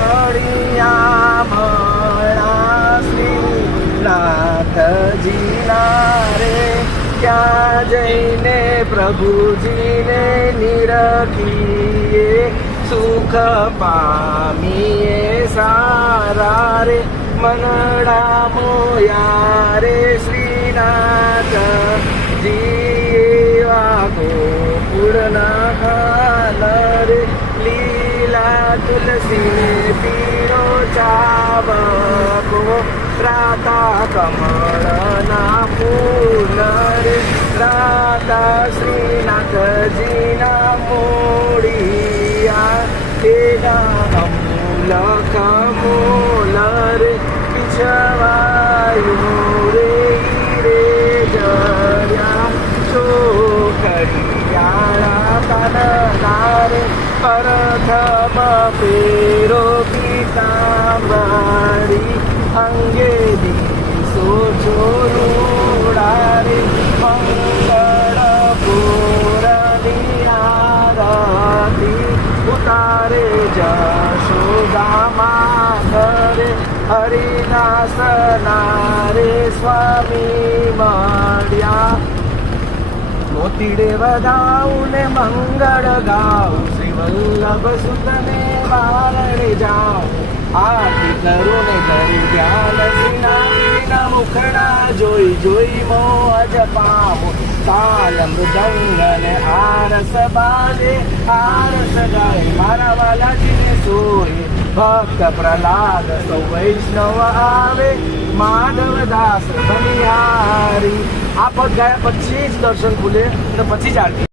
ઘડિયા મળા શ્રી નાથજીના રે. ક્યાં જઈને પ્રભુજીને નિરખીએ, સુખ પામીએ સારા રે. મનડા મોયા રે શ્રીનાથજી એવા ગોકુળના तुलसीने पीरो चावो राधा कमळना फूल रे राधा श्रीनाथजीना मोडिया तेरा अमूल कमोल रे पिछा nama pero kita mari Anggeli sojo rurare Mangkara purani arati Utare jasudama kare Harinasana re swami mari મોતીડે વધાવું ને મંગળ ગાવું શ્રી વલ્લભ સુતને બારણે જાઉં આરતી કરું ને કરું ધ્યાન શ્રીના મુખડા જોઈ જોઈ મોજ પામો. તાલ મૃદંગ ને આરસ બાજે, આરસ ગાય. મારા વાલાજીને સોય. ભક્ત પ્રહલાદ સૌ વૈષ્ણવ આવે. માધવ દાસ બનિયારી यहाँ पर गए पच्चीस दर्शन खुले तो पच्चीस आरती।